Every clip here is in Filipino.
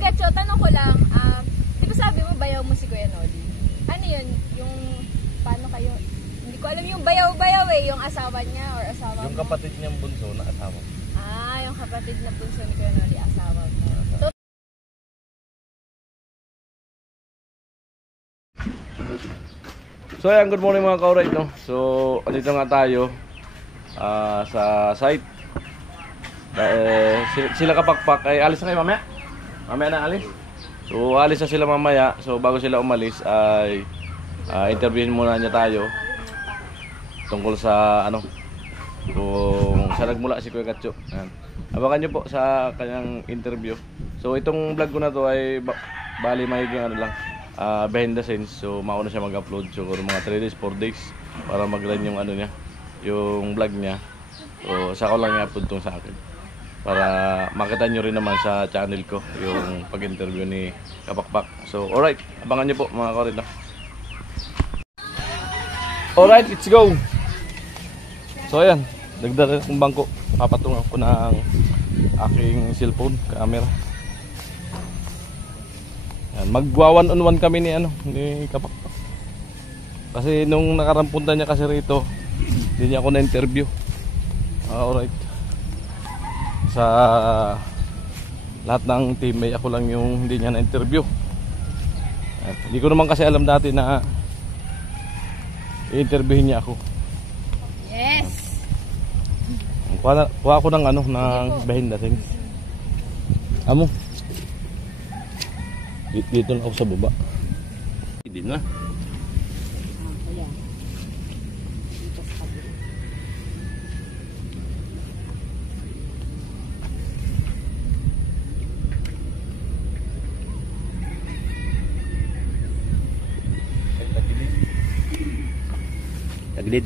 Gatcho, tanong ko lang, di ba sabi mo bayaw mo si Kuya Noli? Ano yun? Yung, paano kayo? Hindi ko alam yung bayaw-bayaw yung asawa niya or asawa mo? Yung kapatid niyang bunso na asawa. Yung kapatid na bunso ni Kuya Noli, asawa mo. So ayan, good morning mga kauray, no? So, andito nga tayo sa site. Sila kapakpak ay alis na kayo mamaya? Mamaya na alis? So, alis na sila mamaya. So, bago sila umalis ay interviewin muna niya tayo tungkol sa ano, kung saan nagmula si Kuya Gatcho. Ayan. Abangan nyo po sa kanyang interview. So, itong vlog ko na to ay bali magiging ano lang, behind the scenes. So mauna siya mag-upload siguro mga 3 days, 4 days para mag-run yung ano niya, yung vlog niya. So saka ko lang i-upload tong sa akin para makita nyo rin naman sa channel ko yung pag-interview ni Kapakpak. So alright, abangan nyo po mga korito. Alright, let's go. So ayan, nagdala kong bangko. Papatungan ko ng aking cellphone camera. Magwa 1-on-1 kami ni Kapakpak. Kasi nung nakarampunta niya kasi rito, hindi niya ako na-interview. Alright. Sa lahat ng team, may ako lang yung hindi niya na-interview. Hindi ko naman kasi alam dati na i-interviewin niya ako. Yes. Kuha ako ng ano, ng behind the scenes. Amo. Dito na ako sa baba. Hindi na. Tagilid.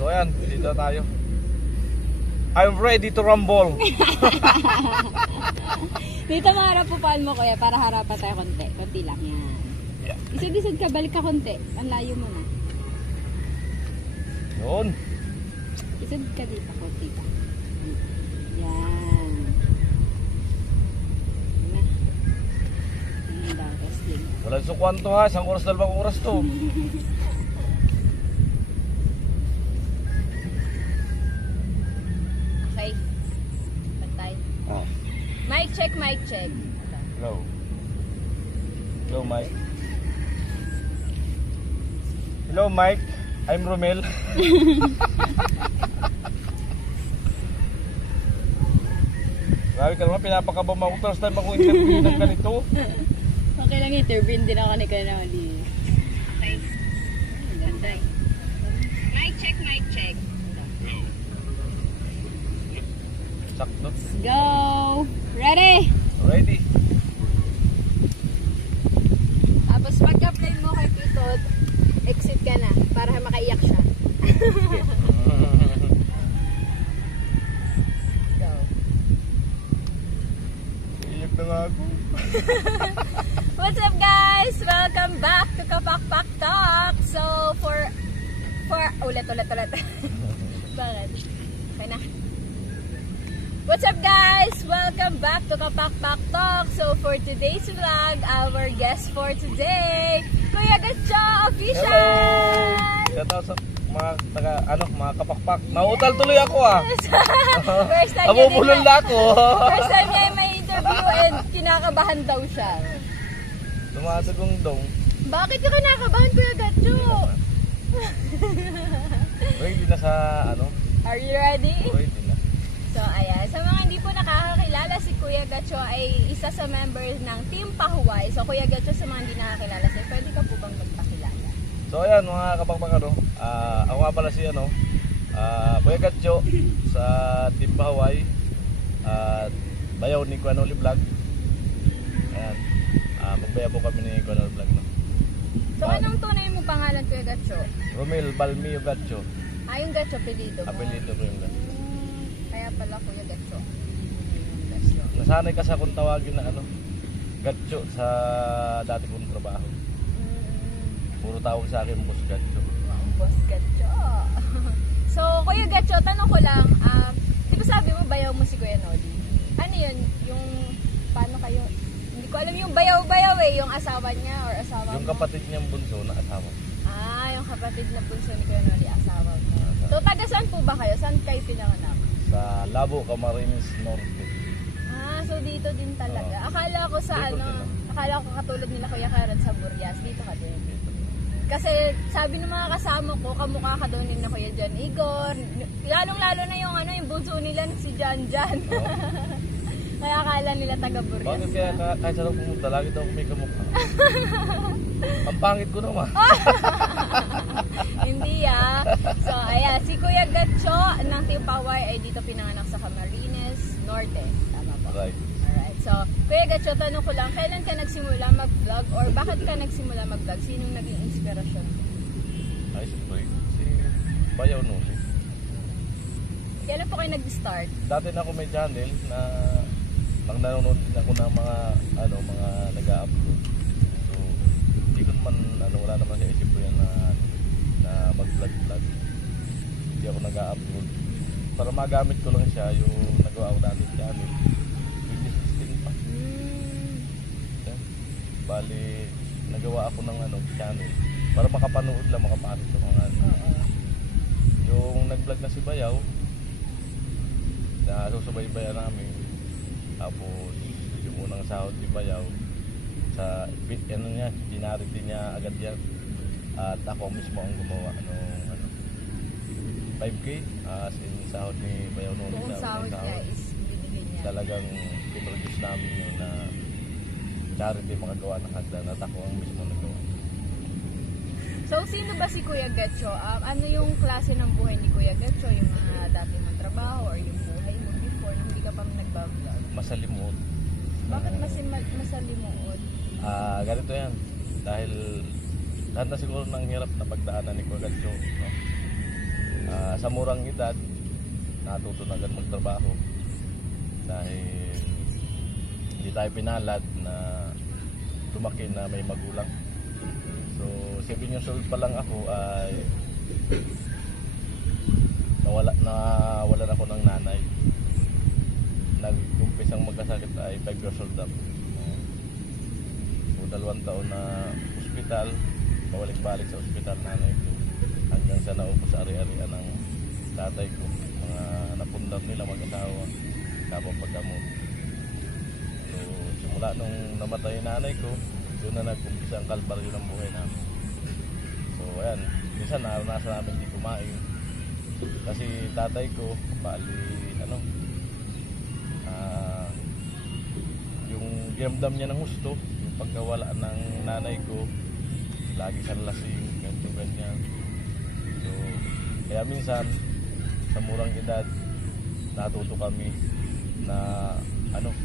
So ayan, dito tayo. I'm ready to rumble. Dito maharapuan mo kuya para harapan tayo konti. Konti lang yan. Yeah. Isod-isod ka, balik ka konti. Ang layo mo na. Yun. Isod ka dito, konti ka. Yan. Na. Yan daw, wrestling. Walang sukuan to ha, isang oras, 2 oras to. Okay. Bantay. Mic check, mic check. Hello. Hello, Mike. Hello, Mike. I'm Romel. Grabe ka naman, pinapakabang ako. First time ako interview ng ganito. Okay lang, intervene din ako ni Kuya Noli. Okay. Bantay. Mic check, mic check. Sakto. Let's go! Ready? Ready. Tapos pagka-play mo kay Pitot, exit ka na para makaiyak siya. Go. Iyak na nga ako. What's up guys? Welcome back to Kapakpak Talk. So for ulit. Bakit? Okay na. What's up guys? Welcome back to Kapakpak Talk. So for today's vlog, our guest for today, Kuya Gatcho Official! Hello! Shout out sa mga mga kapakpak. Nautal tuloy ako First time Namumulol na ako. First time niya may interview and kinakabahan daw siya. Tumatagong dong. Bakit ka kinakabahan, Kuya Gatcho? Ready na sa Are you ready? Ready na. So ayan, sa mga hindi po nakakakilala, si Kuya Gatcho ay isa sa members ng Team Pahuway. So Kuya Gatcho, sa mga hindi nakakilala sa'yo, pwede ka po bang magpakilala? So ayan mga kapakpak, ako nga pala si Kuya Gatcho sa Team Pahuway at bayaw ni Kuya Noli Vlog. Ayan, magbaya po kami ni Kuya Noli Vlog, no? So anong tunay mo pangalan, Kuya Gatcho? Romel Balmio Gatcho. Yung Gatcho, apelido mo? Apelido ko yung Gatcho. Kaya pala Kuya Gatcho. nasanay kasi akong tawagin na ano, gatcho sa dati kong trabaho. Puro tawag sa akin, Boss Gatcho. Wow, Boss Gatcho. So, Kuya Gatcho, tanong ko lang, di ba sabi mo bayaw mo si Kuya Noli? Ano yun? Yung, paano kayo? Hindi ko alam yung bayaw-bayaw eh, yung asawa niya or asawa mo? Yung kapatid niyang bunso na asawa. Yung kapatid na bunso ni Kuya Noli, asawa mo. So, taga saan po ba kayo? Saan kayo pinanganak? Sa Labo, Camarines Norte. So dito din talaga. Akala ko sa Dito ano, din, akala ko katulad nila Kuya Karat sa Burias, dito ka din. Kasi sabi ng mga kasama ko, kamukha ka daw nila Kuya Jan Igor. Lalong-lalo na yung ano, yung bunso nila si Jan Jan. Kaya akala nila taga Burias. Bakit kaya kahit saan ako pumunta, lagi daw ako may kamukha? Ang pangit ko naman. Hindi So ayan, si Kuya Gatcho ng Team Power ay dito pinanganak sa Camarines Norte. Tama po. Right. Alright. So, Kuya Gatcho, tanong ko lang, kailan ka nagsimula mag-vlog or bakit ka nagsimula mag-vlog? Sinong naging inspirasyon? Ay, siyempre, si Bayaw Noli. Kailan po kayo nag-start? Dati na ako may channel na nanonood din ako ng mga mga nag-upload. So, hindi ko naman wala naman sa isip ko yan na mag-vlog. Hindi ako nag-upload. Para magamit ko lang siya yung nagawa ko dati channel. 2016 pa. Yan. Bali, nagawa ako ng channel para makapanood lang, makapanood sa mga yung nag-vlog na si Bayaw na susubaybayan namin. Tapos yung unang sahod ni Bayaw sa niya, dinarity niya agad yan. At ako mismo ang gumawa ng 5K as in sahod ni Bayaw Noli. Buong sahod niya is binigay niya. Talagang pinroduce namin yun na charity makagawa ng hagdan at ako ang mismo nagawa. So, sino ba si Kuya Gatcho? Ano yung klase ng buhay ni Kuya Gatcho? Yung mga dati mong trabaho or yung buhay mo before nung hindi ka pa nag-vlog? Masalimuot. Bakit masalimuot? Ganito yan. Dahil lahat na siguro ng hirap na pagdaanan ni Kuya Gatcho. No? Sa murang edad, natuto na agad magtrabaho. Dahil hindi tayo pinalad na lumaki na may magulang. So, 7 years old pa lang ako ay nawalan ako ng nanay. Nag-umpisang magkasakit ay 5 years old ako. So, 2 taon na ospital, balik sa ospital nanay ko. Hanggang sa naubos ari-arian ng tatay ko. Mga napundar nila mag-asawa, kapapaggamot. So, simula nung namatay yung nanay ko, doon na nag-umpisa ang kalbaryo ng buhay namin. So ayan, minsan naranasan namin di kumain. Kasi tatay ko, yung giramdam niya ng gusto, yung pagkawala ng nanay ko, lagi siyang lasing, ganyan. So, kaya minsan, sa murang edad, natuto kami na yung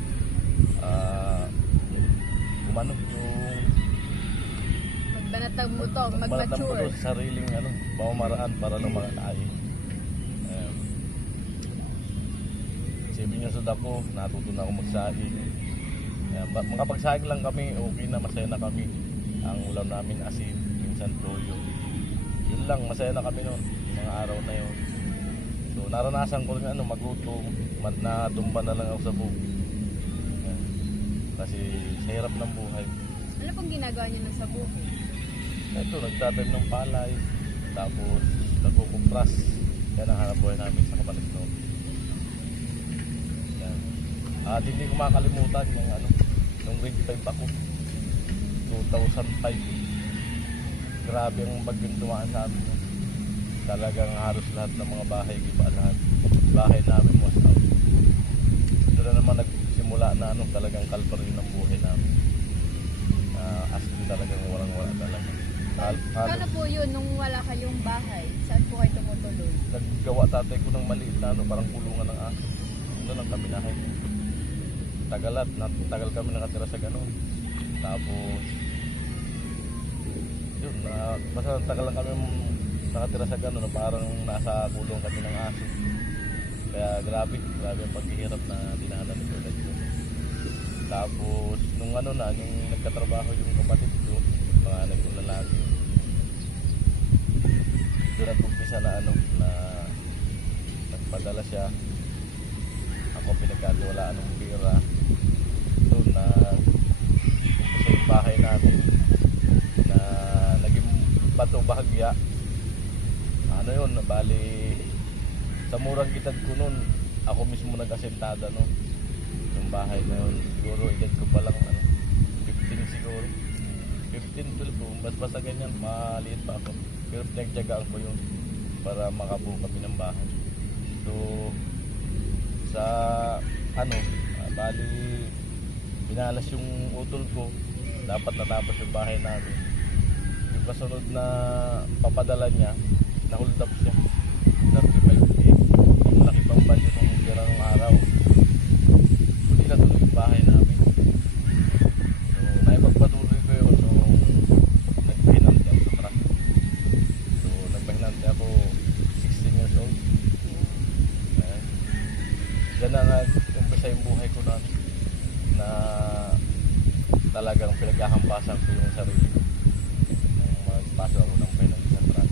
magbanatag mo to, mag-mature sa sariling pamamaraan para ng mga kain. 7 years old ako, natuto na ako magsaing. Makapagsaing lang kami, okay na, masaya na kami. Ang ulam namin asin, minsan toyo. Yun lang, masaya na kami noon, mga araw na yun. So naranasan ko rin magutom, natumba na lang ako sa bukid. Kasi sa hirap ng buhay. Ano pong ginagawa niyo sa bukid? Ito, nagtatanim ng palay, tapos nagkukumpras. Yan ang hanap buhay namin sa Camarines Norte. Yan. At hindi ko makakalimutan yung nung grade 5 ako, 2005. Grabe ang bagyong dumaan sa amin. Talagang halos lahat ng mga bahay, iba lahat. Bahay namin was out. Doon na naman nagsimula na talagang kalbaryo ng buhay namin. As in talagang walang-wala talaga. Paano po yun nung wala kayong bahay? Saan po kayo tumutuloy? Naggawa tatay ko ng maliit na parang kulungan ng aso. Doon ang kami nahay. Tagal kami nakatira sa ganun. Tapos yun, basta tagal lang kami nakatira sa ganun, parang nasa kulong kami ng aso. Kaya grabe ang paghihirap na dinahanan ni Kuya Gatcho. Tapos nung nagkatrabaho yung kapatid ko, panganay kong lalaki, doon nag-umpisa na na nagpadala siya. Ako pinagkatiwalaan ng pira. Doon na umpisa yung bahay namin na naging bato bahagya. Yun, bali sa murang kitad ko nun, ako mismo nag-asentada yung bahay na yun. Siguro edad ko pa lang 15 siguro, 15, 12, basta ganyan, maliit pa ako, pero pinagtyagaan ko yun para makabuo kami ng bahay. So sa bali binalas yung utol ko, dapat natapos yung bahay namin. Yung kasunod na papadala niya, na-hold up siya 35K, yung laki pang value ng pera ng araw. Hindi na tuloy yung bahay namin. So naipagpatuloy ko yun nung nagpahinante ako sa truck. So nagpahinante ako 16 years old. Diyan na nag-umpisa yung buhay ko na talagang pinaghahampasan ko yung sarili ko nung magpasok ako ng finance sa truck.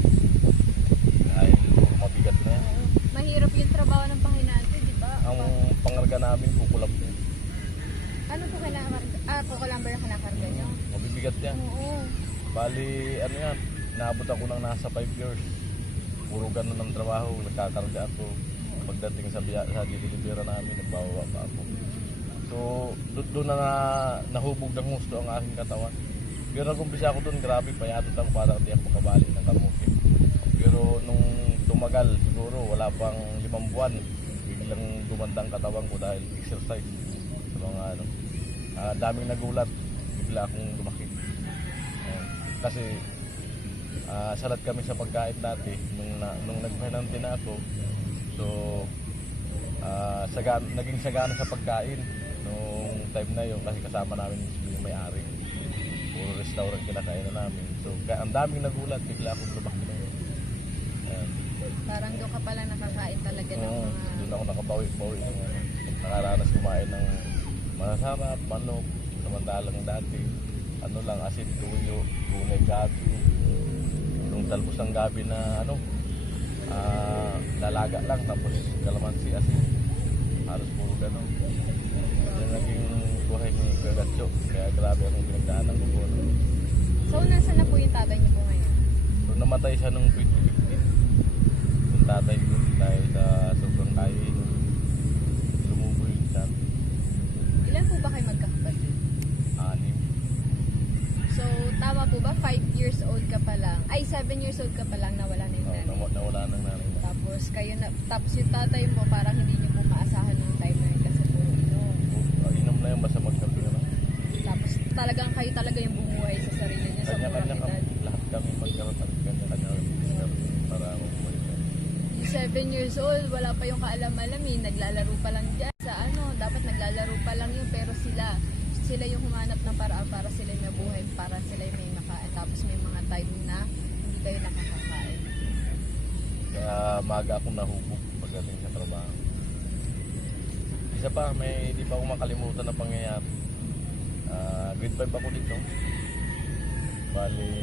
Dahil mabigat na yan. Mahirap yung trabaho ng pahinante, di ba? Ang pangarga namin, kukulap na yan. Ano po kukulamber na kinakarga nyo? Mabibigat yan. Oo. Bali, yan, naabot ako ng nasa 5 years. Puro ganun ng trabaho, nagkakarga ako. Pagdating sa dinilibera namin, nagbawa pa ako. So, doon na nahubog ng gusto ang aking katawan. Pero nag-umpisa ako doon, grabe, payatot ako para hindi ako makabalik ng kamuti. Pero nung tumagal, siguro wala pang 5 buwan, biglang gumanda ang katawan ko dahil exercise. Sa mga daming nagulat, bigla akong lumaki. Kasi salat kami sa pagkain dati nung nagpahinante na ako. So naging sagana sa pagkain nung time na yun kasi kasama namin yung may-ari. Puro restaurant kinakain na namin. So ang daming nagulat, bigla akong lumaki na yun. Parang doon ka pala nakakain talaga ng mga... Doon ako nakabawi-bawi. Nakaranas kumain ng masarap, manok, samantalang dati. Lang, asin, tuyo, gulay, gabi. Yung talbos ng gabi na lalaga lang, tapos kalamansi, asin. Halos puro gano'n. Yan naging buhay ni Gagatso. Kaya grabe akong pinagdaanan ko po. So, nasa na po yung tatay niyo po ngayon? So, namatay siya nung 2015. Yung tatay ko dahil sa sobrang kaya lumubo yung chan. Ilan po ba kayo magkakapatid? 6. So, tama po ba? 5 years old ka pa lang? Ay, 7 years old ka pa lang, nawala na yung nanay. Nawala ng nanay na. Tapos yung tatay mo, parang hindi niyo po maasahan ng time na yun kasi po inom. Inom na yun, basta magkapi na. Tapos talagang kayo talaga yung bumuhay sa sarili niya sa murang Kanya-kanya edad. lahat kami magkaroon ng kanya-kanya para mabuhay ka. Yung 7 years old, wala pa yung kaalam-alam eh. Naglalaro pa lang dyan sa dapat naglalaro pa lang yun, pero sila yung humanap ng paraan para sila yung nabuhay, para sila yung may nakain. Tapos may mga time na hindi kayo nakakakain. Kaya maga akong nahubog pagdating sa trabaho. Isa pa, di pa ako makalimutan na pangyayari. Grade 5 ako dito. Bali,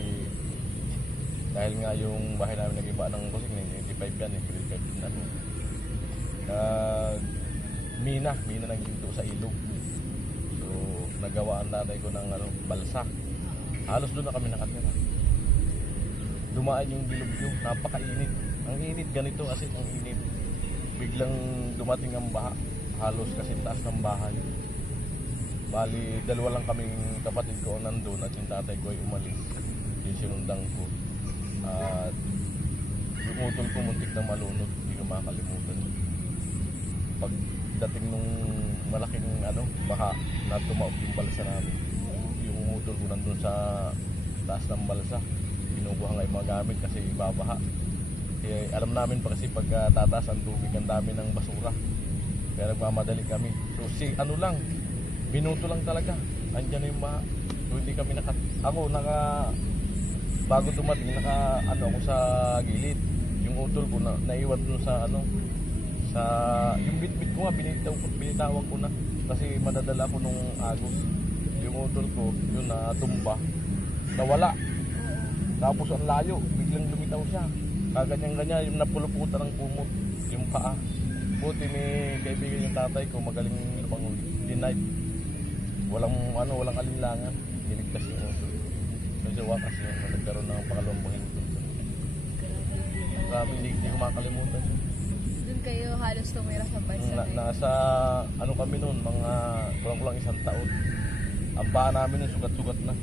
dahil nga yung bahay namin nag-iba ng kusing, 85 yan, grade 5 din ako. Mina nang ginto sa ilog. So, nagawa ang nanay ko ng balsa. Halos doon na kami nakatira. Dumaan yung dilog yun, napakainit. Ang init ganito, as in, ang init. Biglang dumating ang baha, halos kasi taas ng bahay. Bali, dalawa lang kaming kapatid ko nandun at yung tatay ko ay umalis. Yung sinundang ko. At yung utol ko muntik na malunod, hindi ko makakalimutan. Pagdating nung malaking baha na tumaob yung balsa namin, yung utol ko nandun sa taas ng balsa. Binubuha nga yung mga gamit kasi babaha. Kaya alam namin pa kasi pag tataas ang tubig, ang dami ng basura. Kaya nagmamadali kami. So minuto lang talaga. Andyan na yung baha. So hindi kami bago dumating, ako sa gilid. Yung utol ko naiwan dun sa yung bitbit ko nga, binitawag ko na. Kasi madadala ako nung Agos. Yung utol ko, yun na tumba. Nawala. Tapos ang layo, biglang lumitaw siya. Kaganyan-ganyan, yung napuluputan ng kumot, yung paa. Buti may kaibigan yung tatay ko, magaling lumangoy. Denied. Walang alinlangan. Niligtas yung utol. Medyo wakas yun, nagkaroon ng pangalawang buhay nito. Grabe, hindi ko makakalimutan. Doon kayo halos tumira sa bansa. Nasa ano kami noon, mga kulang-kulang 1 taon. Ang paa namin yung sugat-sugat na.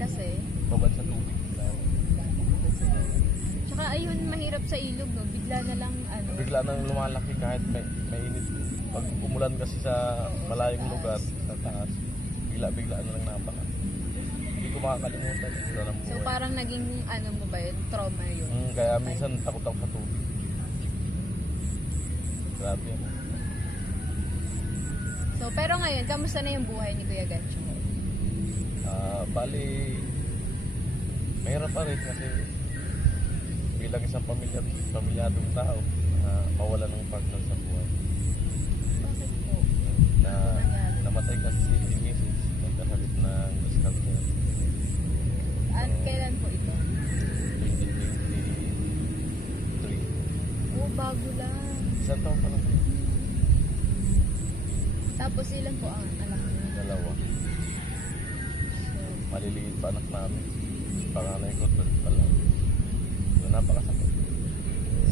Kasi? Babad sa tubig. Tsaka ayun, mahirap sa ilog, no? Bigla na lang, ano? Bigla nang lumalaki kahit may init. Pag umulan kasi sa malayong lugar, sa taas, bigla na lang napaka. Hindi ko makakalimutan. So parang naging, ano mo ba yun? Trauma yun? Kaya minsan takot ako sa tubig. Grabe yan. So, pero ngayon, kamusta na yung buhay ni Kuya Gancho? Bali, mahirap pa rin kasi bilang isang pamilyadong tao, mawala ng partner sa buhay. Bakit po? Namatay kasi si Mrs. Nagkasalit ng breast cancer. Kailan po ito? 2023. Oh, bago lang. 1 taon pa lang. Tapos ilan po ang anak niyo? 2. So, Maliliit pa anak namin. Panganay ko, 12 pa lang. So, napakasakit.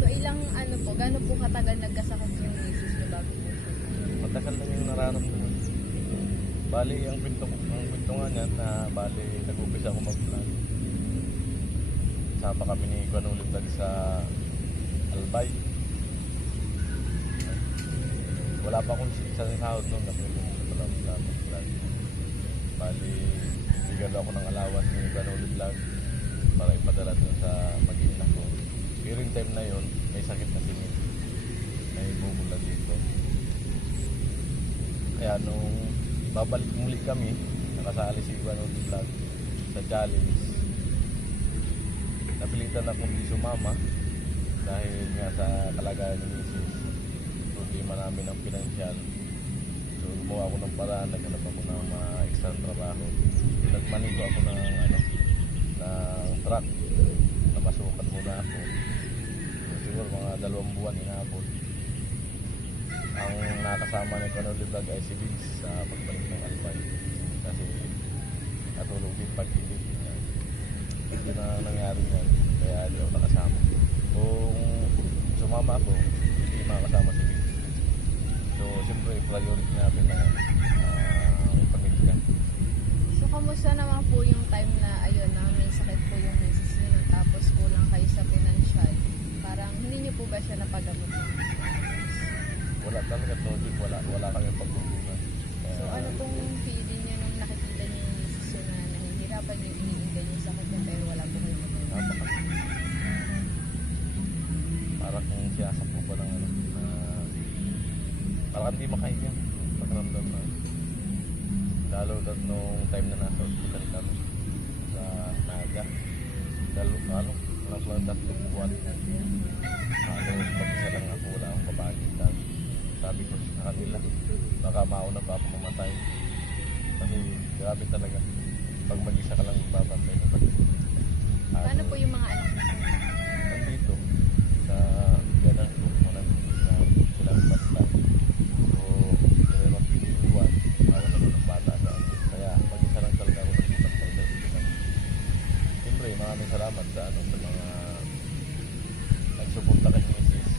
so ilang ano po, gano'n po katagal nagkasakit yung misis niyo bago po siya? Matagal na yung nararamdaman. Bali, ang kwento nga niyan na bali, nag-upisa ako mag-vlog. Sama kami ni Juan Ulitag sa Albay. Wala pa akong isa ng sahod noon kasi wala sa mag-vlog. Bali, bigyan ako ng alawas ni Juan Ulitag para ipadala doon sa mag-iina ko. During time na yon, may sakit na si Min. May bubula dito. Kaya nung babalik muli kami, nakasali si Juan Ulitag sa challenge. Napilitan akong di sumama dahil nga sa kalagayan ni Mrs. Problema namin ang pinansyal. So gumawa ako ng paraan, naghanap ako ng mga extra trabaho. Nagmanigo ako ng truck na masukat muna ako. So, siguro mga 2 buwan inabot. Ang nakasama ni Kanoli Vlog ay si Vince sa pagbalik ng Albay. Kasi natulog din pag-ibig. Ito na nangyari nga, kaya di ako nakasama. Kung sumama ako, hindi makakasama si Vince. So, siyempre, priority namin na pamilya. So, kamusta naman po yung time na, ayun, na may sakit po yung misis niyo, tapos kulang kayo sa financial? Parang, hindi niyo po ba siya napagamot? Wala talaga, Todi. Wala kami pagkukunan. So, ano pong feeling niyo nung nakikita niyo yung misis niyo na nahihirapan niyo iniinda niyo sa kanya pero wala po kayo magawa? Napakasakit. Parang kung siyasap mo pa ng parang hindi makahinga. Pakiramdam na. Lalo na nung time na nasa hospital kami sa Naga. Walang 3 buwan. Pag-isa lang ako, wala akong kabagitan. Sabi ko sa kanila, baka mauna pa ako mamatay. Kasi grabe talaga. Pag mag-isa ka lang babantay ka. Paano po yung mga anak niyo? Nandito sa ganang ko muna sa silang basta. So, hindi naman piniliwan. Para naman ng bata sa akin. Kaya mag-isa lang talaga ako nagpapantay sa hospital. Siyempre, maraming salamat sa mga nagsuporta kay Mrs.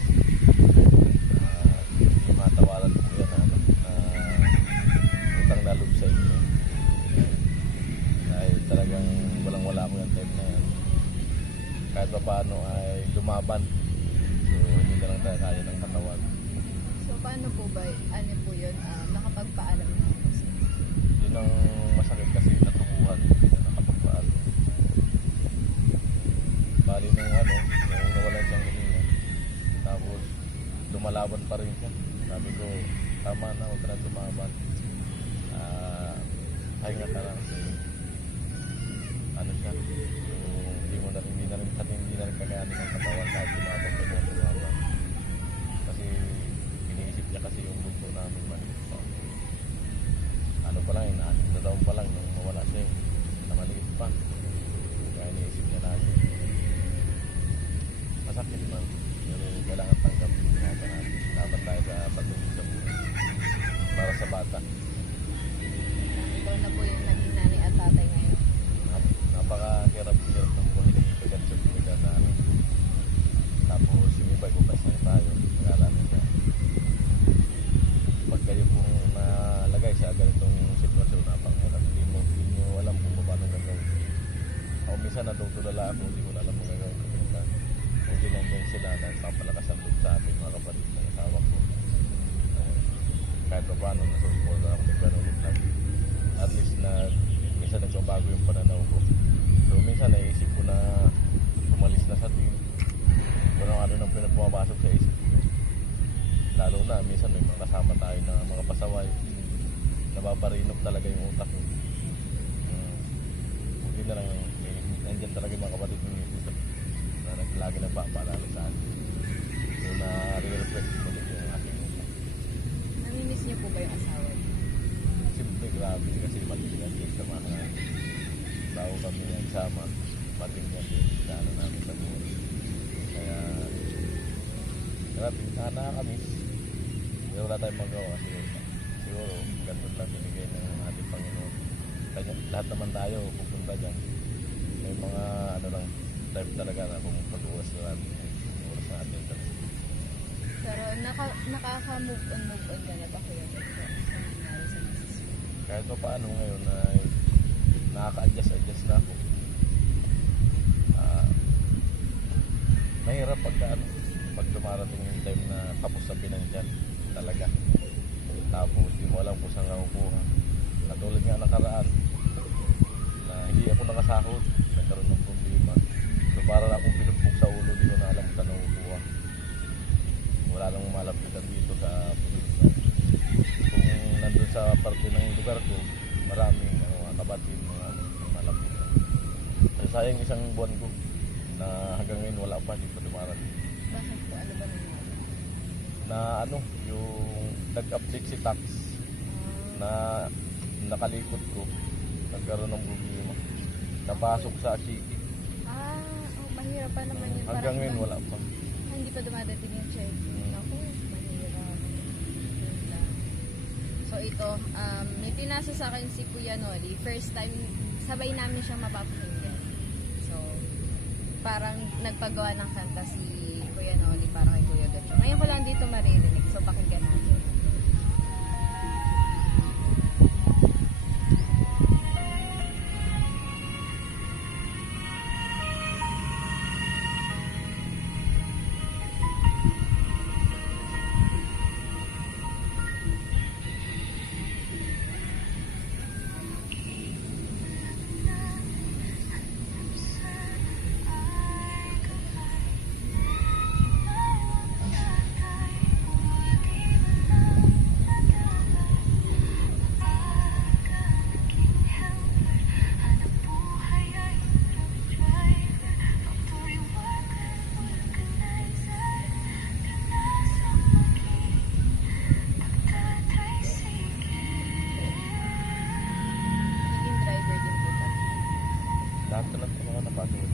Hindi matawaran ko yan utang na loob sa inyo. Dahil talagang walang-wala ko yung time na yan. Kahit pa paano ay lumaban. So, hindi na lang tayo kaya ng katawan. So, paano po ba, ano po yun, nakapagpaalam na po sa Yun ang masakit kasi natubuhan. Hindi na nakapagpaalam. Bali nung nung nawalan siyang huminga. Tapos, lumalaban pa rin siya. Sabi ko, tama na, huwag ka na lumaban. Pahinga ka lang. Ano siya? So, hindi na rin kakayanin ng katawan kahit lumaban pa siya. Kasi, iniisip niya kasi yung mundo namin maliit pa. minsan natutulala ako, hindi ko na alam mo gagawin ko. Minsan, buti nandiyan sila na papalakas ang loob sa akin, mga kapatid ng asawa ko. Kahit pa paano nasusuporta ako ni Kuya Noli Vlog. At least na minsan nagbabago yung pananaw ko. So minsan naisip ko na umalis na sa team. Kung ano nang pinapumapasok sa isip ko. Lalo na minsan may mga kasama tayo na mga pasaway. Nababarinok talaga yung utak ko. Buti na lang nandyan talaga yung mga kapatid ng isip na lagi nagpapaalala sa akin. So na-refresh ulit yung aking utak. Namimiss niyo po ba yung asawa niyo? Siyempre grabe kasi matingan din sa mga tao kami nagsama. Matingan din sa ano namin sa buhay. Kaya grabe, nakakamiss. Pero wala tayong magawa siguro ganun lang binigay ng ating Panginoon. Kaya lahat naman tayo pupunta dyan. May mga ano lang type talaga na kung pag-uwas na natin yung oras na atin. Pero nakaka-move on ka na ba kuya? Kahit pa paano ngayon na nakaka-adjust na ako. Mahirap pag dumarating yung time na tapos sa pinansyal talaga. Tapos di mo alam kung saan ka kukuha. Katulad nga nakaraan na hindi ako nakasahod, nagkaroon ng problema. So para na akong pinumpok sa ulo, di ko na alam kung saan kukuha. Wala nang malapitan dito sa probinsya. Kung nandun sa parte ng lugar ko, maraming mga kabatid, mga malapitan. So, sayang isang buwan ko na hanggang ngayon wala pa, di pa dumarating. Bakit po? Ano ba nangyari? Na yung nag-update si tax na nakalikot ko, nagkaroon ng problema. Napasok sa Ashiki. Mahirap pa naman yun. Hanggang ngayon wala pa. Hindi pa dumadating yung check. Ako, mahirap. Yun lang. So ito, may pinasa sa akin si Kuya Noli. First time, sabay namin siyang mapapakinggan. So, parang nagpagawa ng kanta si Kuya Noli para kay Kuya Gacho. Ngayon ko lang dito maririnig. So, pakinggan natin. Lahat na lang sa mga napasok.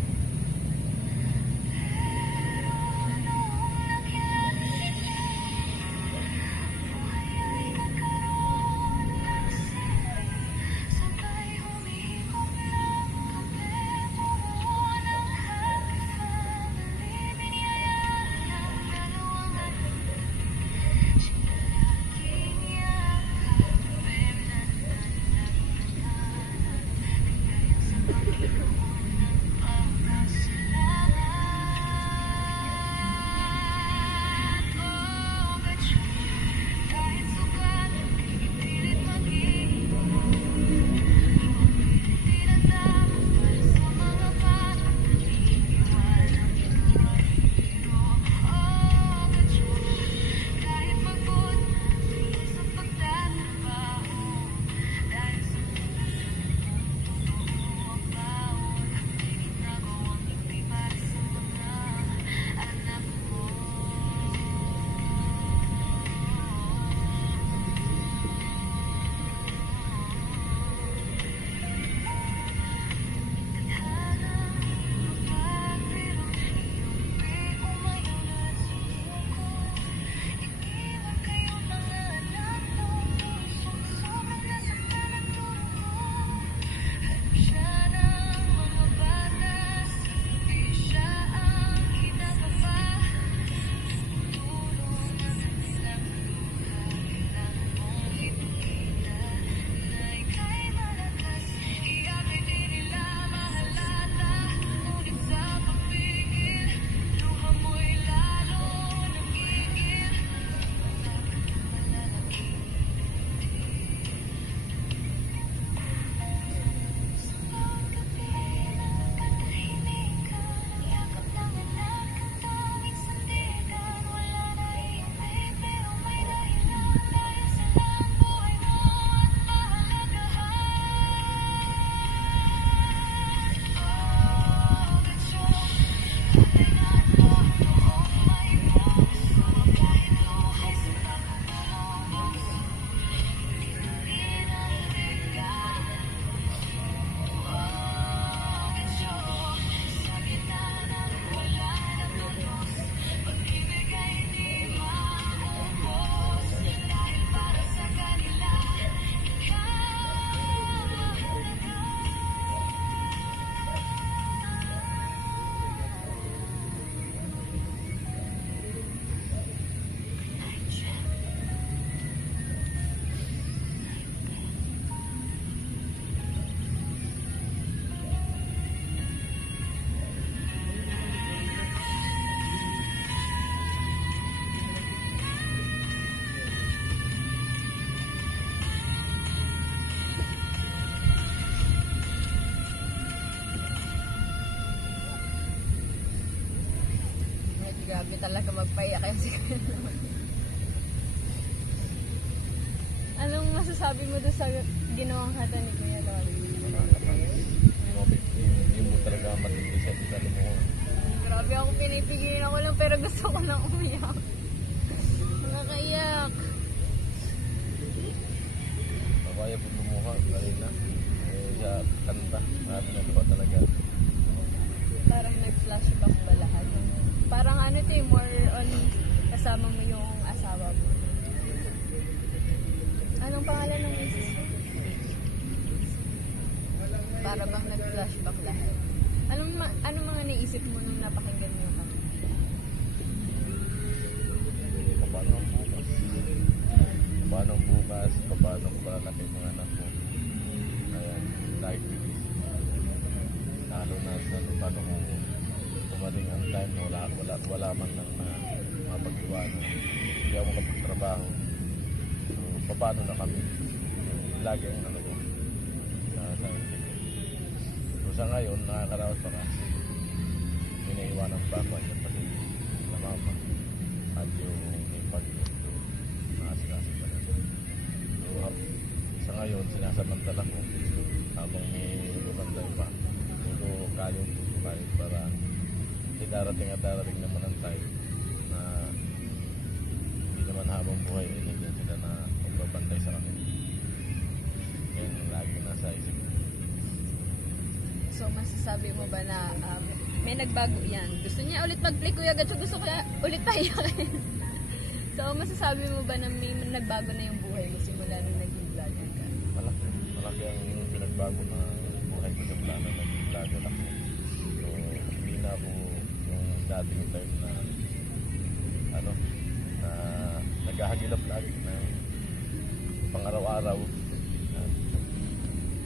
Grabe talaga magpaiyak yung si Kuya Noli. Anong masasabi mo doon sa ginawang kata ni Kuya Noli? Hindi mo talaga matindi sa italo mo. Grabe ako, pinipigilan ako lang pero gusto ko lang umiyak. Nakakaiyak. Kaya po lumuha, kanina. Sa kanta, natin naluha talaga. Parang nag-flashback ba lahat? Parang ano ito more on kasama mo yung asawa mo. Anong pangalan ng misis mo? Para bang nag-flashback lahat? Anong mga naisip mo nung napakinggan mo yung kanta? Paano bukas, paano ko palalaki mga anak mo. Ayan, dahil lalo na sa paano mo tumating ang time, wala man lang na mapag-iwanan. Hindi ako makapagtrabaho. So, paano na kami? Lagi ang ano ko. So, sa ngayon, nakakaraos pa kasi pinaiwanan pa ako yung pati na mama at yung ipag nakasikasin pa na. So, sa ngayon, sinasamantala ko habang may lumanday pa. So, kayong tutukayo para darating at darating naman ang time na hindi naman habang buhay nandiyan sila na magbabantay sa kanila. Yan yung lagi nasa isip. So masasabi mo ba na may nagbago yan? Gusto niya ulit mag-play Kuya Gatcho, gusto ko ulit pahiyakin. So masasabi mo ba na may nagbago na yung buhay mo simula nung naging vlogger ka? Malaki ang pinagbago na buhay ko simula nung naging vlogger ako. So hindi na ako dating time na naghahagilap lagi ng pang-araw-araw.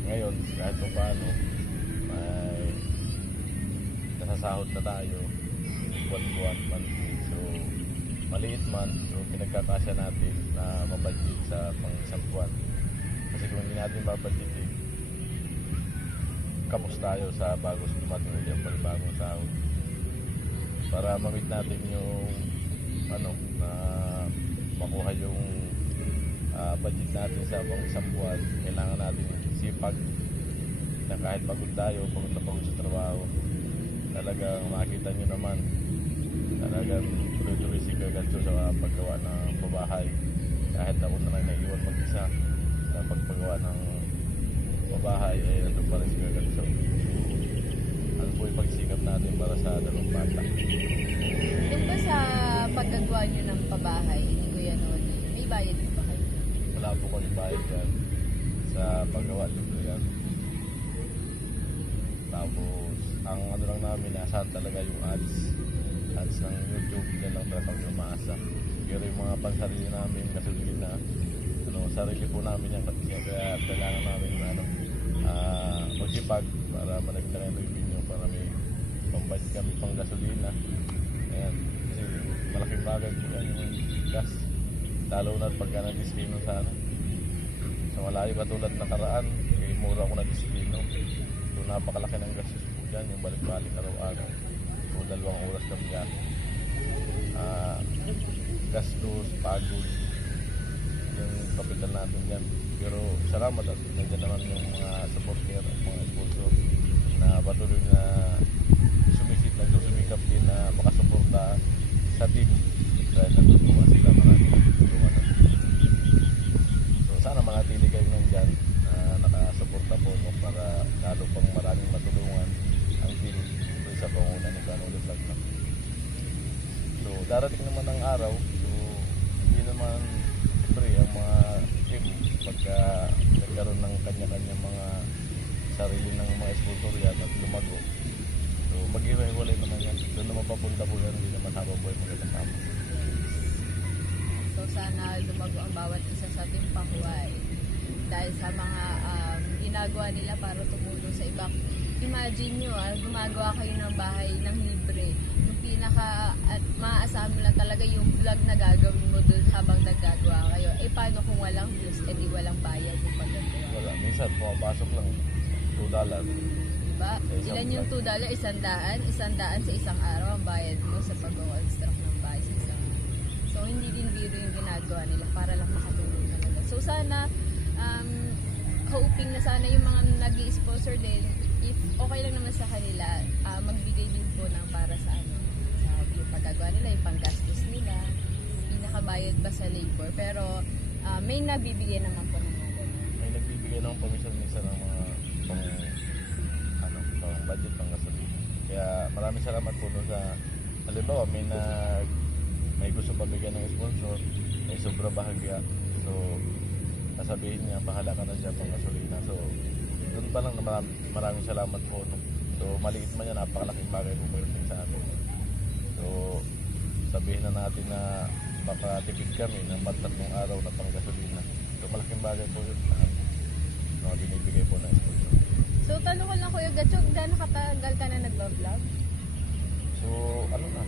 Ngayon, kahit pa paano may nasasahod na tayo buwan-buwan monthly. So maliit man, so pinagkakasya natin na mabudget sa pang-isang buwan. Kasi kung hindi natin babudgetin, kapos tayo sa bagong dumating ulit ang bagong sahod. Para ma-meet natin yung makuha yung budget natin sa isang buwan, kailangan natin sipag na kahit pagod tayo, pagod na pagod sa trabaho, talagang makita nyo naman talagang tuloy-tuloy si Kuya Gatcho sa paggawa ng pabahay. Kahit ako na lang naiwan mag-isa sa pagpagawa ng pabahay, nandun pa rin si Kuya Gatcho. Ano po yung pagsikap natin para sa dalawang bata. Yung ba sa paggagawa nyo ng pabahay ni Kuya Noli, may bayad po ba kayo? Wala po kami bayad yan sa paggawa nito yan. Tapos, ang ano lang namin, asahan talaga yung ads ng YouTube, yan lang talaga kami umaasa. Pero yung mga pansarili namin, gasolina, sarili po namin yan, kaya kailangan namin magsipag para managdagan yung revenue para may pambayad kami pang gasolina. Ayan, kasi malaking bagay po yan yung gas, lalo na pagka nag-destino sa sa malayo katulad na karaan, mura ako nag-destino. So napakalaki ng gastos po dyan, yung balik-balik araw-araw o 2 oras na biyak. Gastos, pagod, yung kapital natin dyan. Pero salamat at nandiyan naman yung mga supporter at mga sponsor na patuloy na nagsusumikap din na makasuporta sa team dahil natutulungan sila, maraming natutulungan natin. So sana manatili kayo nandyan na nakasuporta po para lalo pang maraming matulungan ang team sa panguna ni Kanoli Vlog. So darating naman ang araw, so hindi naman free ang mga team pagka nagkaroon ng kanya-kanya mga sarili ng mga sponsor yan at lumago. So mag-iwalay naman yan. Doon naman papunta po yan, hindi naman habang buhay magkakasama. So sana lumago ang bawat isa sa ating pahuway dahil sa mga ginagawa nila para tumulong sa iba. Imagine nyo, gumagawa kayo ng bahay ng libre. Yung pinaka at maaasahan mo lang talaga yung vlog na gagawin mo doon habang naggagawa kayo. Paano kung walang views, di walang bayad yung paggagawa? Wala, minsan pumapasok lang $2. baba. Sa isang Ilan yung vlog. $2? 100? 100 sa isang araw ang bayad mo sa pag-construct ng bahay sa isang araw. So, hindi din biro yung ginagawa nila para lang makatulong talaga. So, sana, hoping na sana yung mga nag-i-sponsor din, if okay lang naman sa kanila, magbigay din po ng para sa ano, sa yung paggagawa nila, yung panggastos nila, pinakabayad ba sa labor. Pero, may nabibigyan naman po ng mga ganun. May nagbibigay ng paminsan-minsan ng mga pang budget, pang gasolina. Kaya maraming salamat po doon sa halimbawa may gusto pabigyan ng sponsor, may sobra bahagya. So sasabihin niya, bahala ka na dyan pang gasolina. So doon pa lang na maraming salamat po. No? So maliit man yan, napakalaking bagay po pwedeng sa atin. So sabihin na natin na baka tipid kami ng tatlong araw na pang gasolina. So malaking bagay po yun na binibigay po ng sponsor. So, tanong ko lang Kuya Gatchog, gano'n katagal ka na nagbablog? So, ano na,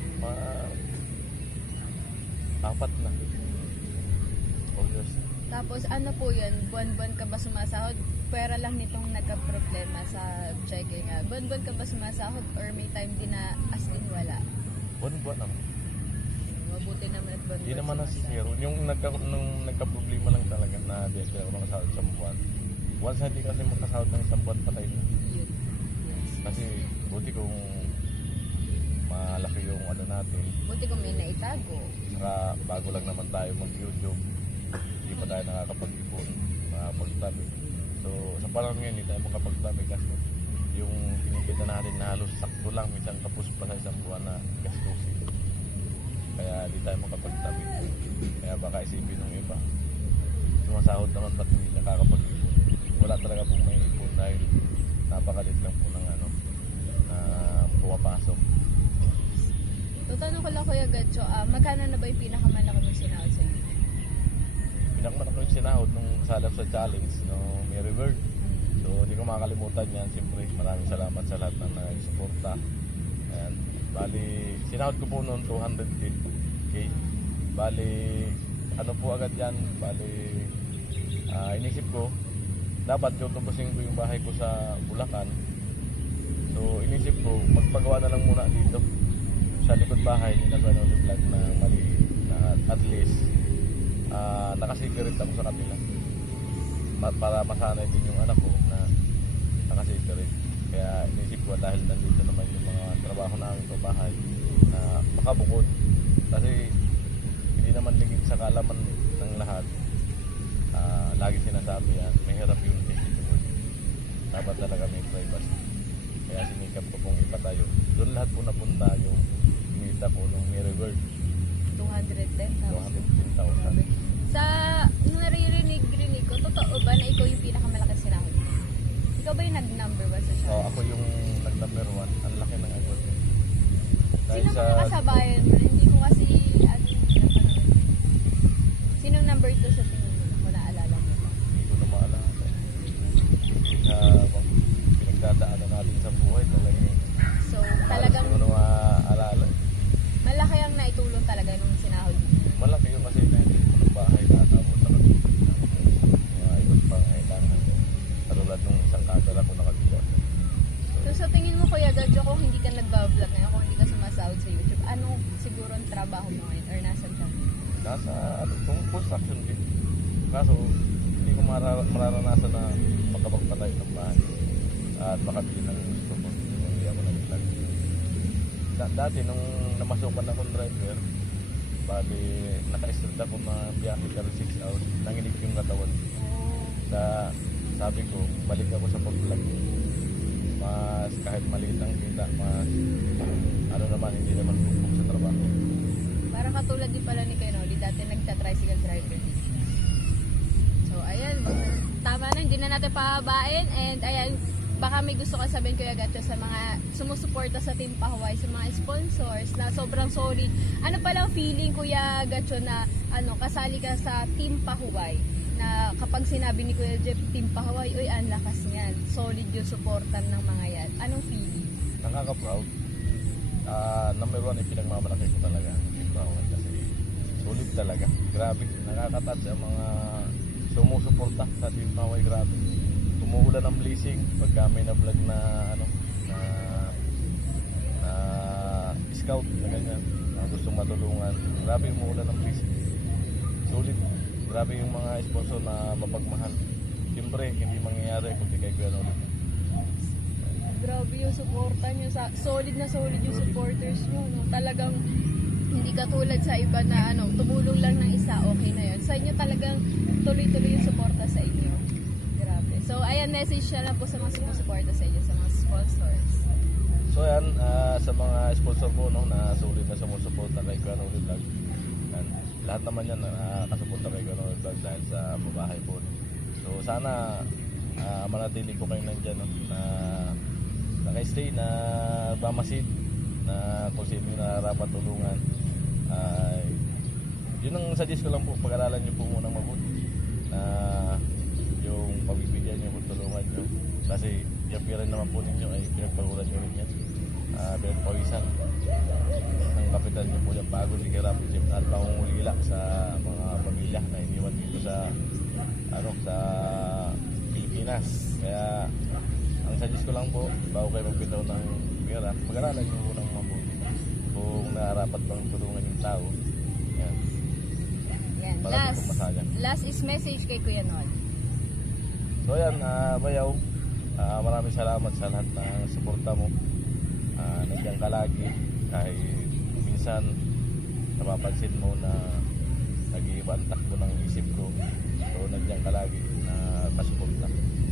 apat na. Obvious. Tapos, ano po yun? Buwan-buwan ka ba sumasahod? Pwera lang nitong nagka-problema sa checking. Buwan-buwan ka ba sumasahod or may time din na as in wala? Buwan-buwan naman. Mabuti naman at buwan-buwan Hindi naman sumasahod. nasisiro. Yung nagka-problema lang talaga na di ako makasahod sa buwan. Once na di kasi makasahod ng isang buwan, patay na. Yun. Yes. Kasi buti kung malaki yung ano natin. Buti kung may naitago. Saka bago lang naman tayo mag-YouTube. Hindi pa tayo nakakapag-ipon, makakapagtabi. So sa parang ngayon, hindi tayo makapagtabi kasi yung kinikita natin na halos sakto lang, minsan tapos pa sa isang buwan na gastusin. Kaya hindi tayo makapagtabi. Kaya baka isipin ng iba, sumasahod naman ba't hindi nakakapag-ipon? Wala talaga pong may ipon dahil napakalit lang po ng ano na pumapasok. So, tanong ko lang Kuya Gatcho, magkano na ba yung pinakamalaki mong sinahod sa inyo? Pinakamalaki yung sinahod nung salap sa challenge no Mary Bird. So hindi ko makakalimutan yan. Siyempre maraming salamat sa lahat na nag-suporta. Ayan. Bali, sinahod ko po noon 200k. Bali, ano po agad yan? Bali, inisip ko dapat tutubusin ko yung bahay ko sa Bulacan. So inisip ko magpagawa na lang muna dito sa likod bahay, ginagawa ng vlog na mali na at least nakasigaret ako sa kanila para masanay din yung anak ko na nakasigaret. Kaya inisip ko dahil nandito naman yung mga trabaho namin sa bahay na makabukod kasi hindi naman ligid sa kaalaman ng lahat. Lagi sinasabi yan, may hirap yung digital. Dapat talaga may privacy. Kaya sinikap ko pong ipatayo. Doon lahat po napunta yung kinita po ng Mary Bird. 210,000. 210,000. Sa naririnig ko, totoo ba na ikaw yung pinakamalaki sinahod? Ikaw ba yung nag-number ba sa So siya? ako yung nag-number 1. Ang laki ng agad. Sino ba nakasabayan mo? Hindi ko kasi ano yung pinapanood. Sinong number 2 sa tingin mo? Kung naalala mo ba? Hindi ko na maalala. Pinagdadaanan natin sa buhay talagang So, talagang hindi ko na maalala. malaki ang naitulong talaga nung sinahod mo. Malaki yung kasi natin ng bahay na tapos na kami. Mga ibang pangailangan. Katulad nung isang kadala ko nakabila. So, sa tingin mo Kuya Gadjo, kung hindi ka nagbablog ngayon, kung hindi ka sumasahod sa YouTube, ano siguro ang trabaho mo ngayon or nasan ka? Nasa kung construction din. Kaso hindi ko mararanasan na makapagpatay ng bahay at makabili ng gusto ko. Hindi ako nag-vlog. Dati nung namasukan akong driver, bali naka-start ako na biyahe pero 6 hours, nanginig yung katawan. Sabi ko, balik ako sa pag-vlog. Mas kahit maliit ang kita, mas ano naman, hindi naman bukbuk sa trabaho. Parang katulad din pala ni Kenoli, dati nagta-tricycle driver din. So, ayan, tama na, hindi na natin pahabain. And ayan, baka may gusto ka sabihin Kuya Gatcho sa mga sumusuporta sa Team Pahuway, sa mga sponsors na sobrang solid. Ano palang feeling Kuya Gatcho na kasali ka sa Team Pahuway? Na kapag sinabi ni Kuya Jeff, Team Pahuway, uy, ang lakas niyan. Solid yung supportan ng mga yan. Anong feeling? Nakaka-proud. Number 1 ay pinagmamalaki ko talaga. Team Pahuway kasi solid talaga. Grabe. Nakaka-touch ang mga sumusuporta sa Team Pahuway. Grabe. Umuulan ng blessing pag may na vlog na scout na ganyan, gustong matulungan. Grabe yung umuulan ng please. Sulit. Grabe yung mga sponsor na mapagmahal. Siyempre, hindi mangyayari kung di kay Kuya Noli. Grabe yung suporta nyo. Solid na solid yung supporters nyo. No? Talagang hindi katulad sa iba na tumulong lang ng isa, okay na yun. Sa inyo talagang tuloy-tuloy yung suporta sa inyo. Grabe. So, ayan, message na lang po sa mga sumusuporta sa inyo, sa mga sponsors. So yan, sa mga sponsor po no, na sulit na sumusuporta kay Kuya Noli Vlog. Yan, lahat naman yan nakasuporta kay Kuya Noli Vlog dahil sa babahay po. So sana manatili po kayo nandyan no, na naka-stay, na bamasid, na kung sino yung nararapat tulungan. Yun ang suggest ko lang po, pag-aralan nyo po muna mabuti na yung pagbibigyan nyo, tulungan nyo. Kasi yung pira naman po ninyo ay pinagpagulan nyo rin yan. Pinagpawisan ang kapital nyo po yung pagod, higirap, at pangungulila sa mga pamilya na iniwan dito sa sa Pilipinas. Kaya ang suggest ko lang po, bago kayo magbitaw ng pera, pag-aralan nyo muna mabuti kung naarapat bang tulungan yung tao. Yan. Yan. Last is message kay Kuya Nol. So yan, Bayaw, maraming salamat sa lahat ng suporta mo. Nandiyan ka lagi kahit minsan napapansin mo na nag-iiba ang takbo ng isip ko. So nandiyan ka lagi na kasuporta.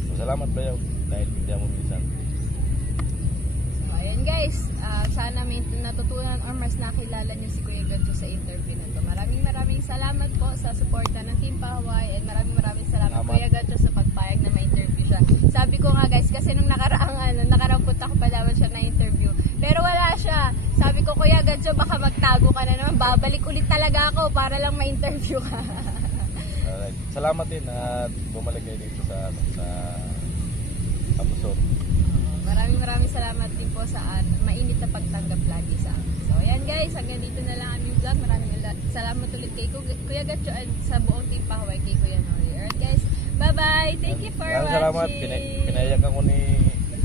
So salamat Bayaw dahil hindi mo minsan. So ayan guys, sana may natutunan or mas nakilala niyo si Kuya Gatcho sa interview na to. Maraming salamat po sa suporta ng Team Pahawaii, and maraming salamat Kuya Gatcho sa pagpayag na ma-interview siya. Sabi ko nga guys, kasi nung nakaraang punta ko pa dapat siya na interview. Pero wala siya. Sabi ko, Kuya Gatcho, baka magtago ka na naman. Babalik ulit talaga ako para lang ma-interview ka. Alright. Salamat din at bumalik kayo dito sa Abusor. Maraming salamat din po sa mainit na pagtanggap lagi sa akin. So ayan guys, hanggang dito na lang aming vlog. Maraming salamat ulit kay Kuya Gatcho at sa buong Team Pahawaii kay Kuya Noli. Alright guys, bye-bye. Thank you for watching. Salamat. Pinayak ako ni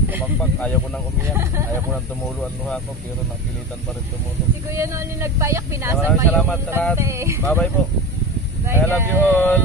Kapakpak. Ayaw ko nang umiyak. Ayaw ko nang tumulo ang luha ko, pero napilitan pa rin tumulo. Si Kuya Noli nagpayak, pinasa pa yung salamat sa lahat. kante. Bye-bye po. Bye, I love you all.